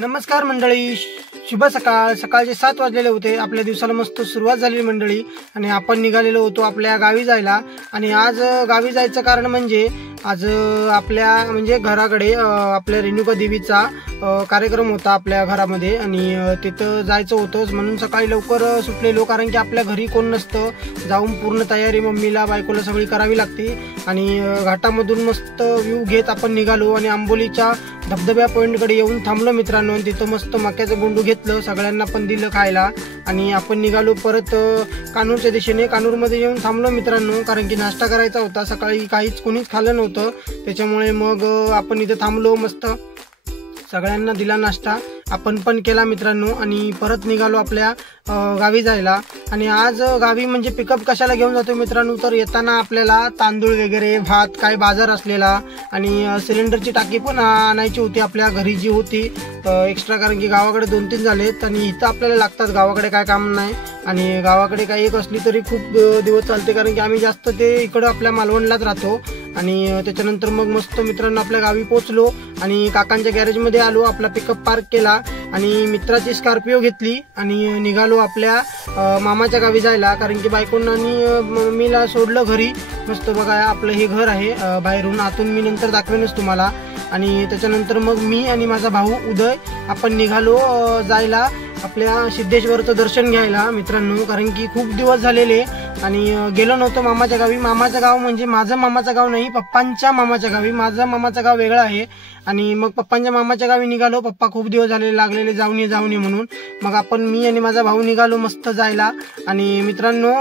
नमस्कार मंडळी, शुभ सकाळ. सकाळचे 7 वाजलेले होते. आपल्या दिवसाला मस्त सुरुवात झाली मंडळी. आणि आपण निघालेलो होतो आपल्या गावी जायला. आणि आज गावी जायचं कारण म्हणजे आज आपल्या म्हणजे घराकडे आपल्या रेणुका देवीचा कार्यक्रम होता आपल्या घरामध्ये. आणि तिथं जायचं होतं म्हणून सकाळी लवकर सुटलेलो, कारण की आपल्या घरी कोण नसतं. जाऊन पूर्ण तयारी मम्मीला बायकोला सगळी करावी लागते. आणि घाटामधून मस्त व्ह्यू घेत आपण निघालो आणि आंबोलीच्या धबधब्या पॉईंटकडे येऊन थांबलो मित्रांनो. तिथं मस्त मक्याचं बोंडू घेतलं, सगळ्यांना पण दिलं खायला. आणि आपण निघालो परत कानूरच्या दिशेने. कानूरमध्ये येऊन थांबलो मित्रांनो, कारण की नाश्ता करायचा होता. सकाळी काहीच कोणीच खाल्लं नव्हतं, त्याच्यामुळे मग आपण इथं थांबलो. मस्त सगळ्यांना दिला नाश्ता, आपण पण केला मित्रांनो. आणि परत निघालो आपल्या गावी जायला. आणि आज गावी म्हणजे पिकअप कशाला घेऊन जातो मित्रांनो, तर येताना आपल्याला तांदूळ वगैरे, भात, काय बाजार असलेला आणि सिलेंडरची टाकी पण आणायची होती आपल्या घरी जी होती एक्स्ट्रा, कारण की गावाकडे 2-3 झालेत आणि इथं आपल्याला लागतात. गावाकडे काय काम नाही आणि गावाकडे काही एक असली तरी खूप दिवस चालते, कारण की आम्ही जास्त ते इकडं आपल्या मालवणलाच राहतो. आणि त्याच्यानंतर मग मस्त मित्रांनो आपल्या गावी पोहोचलो आणि काकांच्या गॅरेजमध्ये आलो. आपला पिकअप पार्क केला आणि मित्राची स्कॉर्पिओ घेतली आणि निघालो आपल्या मामाच्या गावी जायला, कारण की बायकोंना आणि मम्मीला सोडलं घरी. मस्त बघा आपलं हे घर आहे बाहेरून, आतून मी नंतर दाखवेनच तुम्हाला. आणि त्याच्यानंतर मग मी आणि माझा भाऊ उदय आपण निघालो जायला आपल्या सिद्धेश्वरचं दर्शन घ्यायला मित्रांनो, कारण की खूप दिवस झालेले आणि गेलो नव्हतो मामाच्या गावी. मामाचं गाव म्हणजे माझं मामाचं गाव नाही, पप्पांच्या मामाच्या गावी. माझं मामाचं गाव वेगळं आहे. आणि मग पप्पांच्या मामाच्या गावी निघालो. पप्पा खूप दिवस झालेले लागलेले जाऊन ये म्हणून. मग आपण मी आणि माझा भाऊ निघालो मस्त जायला. आणि मित्रांनो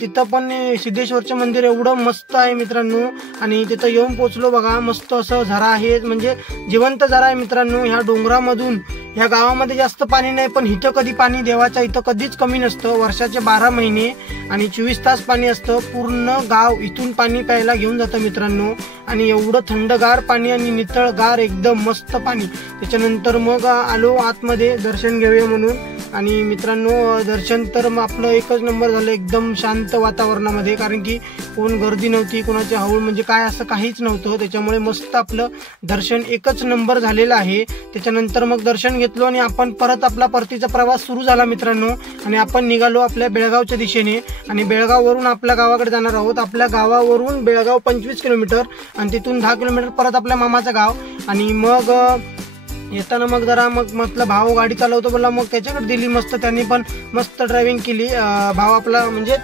तिथं पण सिद्धेश्वरचं मंदिर एवढं मस्त आहे मित्रांनो. आणि तिथं येऊन पोचलो बघा, मस्त असं झरा आहे, म्हणजे जिवंत झरा आहे मित्रांनो. ह्या डोंगरामधून ह्या गावामध्ये जास्त पाणी नाही, पण इथं कधी पाणी देवाच्या इथं कधीच कमी नसतं. वर्षाचे 12 महिने आणि 24 तास पाणी असतं. पूर्ण गाव इथून पाणी प्यायला घेऊन जातं मित्रांनो. आणि एवढं थंडगार पाणी आणि नितळगार एकदम मस्त पाणी. त्याच्यानंतर मग आलो आतमध्ये दर्शन घेऊया म्हणून. आणि मित्रांनो दर्शन तर मग आपलं एकच नंबर झालं, एकदम शांत वातावरणामध्ये, कारण की कोण गर्दी नव्हती, कोणाची हौळ म्हणजे काय असं काहीच नव्हतं. त्याच्यामुळे मस्त आपलं दर्शन एकच नंबर झालेलं आहे. त्याच्यानंतर मग दर्शन घेतलो आणि आपण परत आपला परतीचा प्रवास सुरू झाला मित्रांनो. आणि आपण निघालो आपल्या बेळगावच्या दिशेने. आणि बेळगाववरून आपल्या गावाकडे जाणार आहोत. आपल्या गावावरून बेळगाव 25 किलोमीटर आणि तिथून 10 किलोमीटर परत आपल्या मामाचं गाव. आणि मग येताना मग जरा मग म्हटलं भाऊ गाडी चालवतो बोला, मग त्याच्याकडे दिली. मस्त त्यांनी पण मस्त ड्रायव्हिंग केली. भाऊ आपला म्हणजे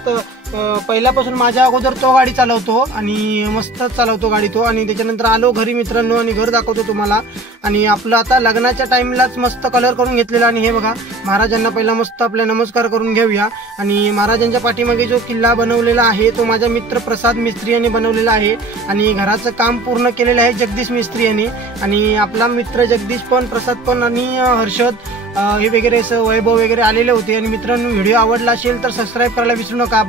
पहिल्यापासून माझ्या अगोदर तो गाडी चालवतो आणि मस्त चालवतो गाडी तो. आणि त्याच्यानंतर आलो घरी मित्रांनो आणि घर दाखवतो तुम्हाला. आणि आपलं आता लग्नाच्या टाइमलाच मस्त कलर करून घेतलेला. आणि हे बघा महाराजांना पहिला मस्त आपल्या नमस्कार करून घेऊया. आणि महाराजांच्या पाठीमागे जो किल्ला बनवलेला आहे तो माझा मित्र प्रसाद मिस्त्री यांनी बनवलेला आहे. आणि घराचं काम पूर्ण केलेलं आहे जगदीश मिस्त्री यांनी. आणि आपला मित्र जगदीश पण, प्रसाद पण आणि हर्षद हे वगैरे वैभव वगैरे आलेले होते. आणि मित्रांनो व्हिडिओ आवडला असेल तर सबस्क्राईब करायला विसरू नका.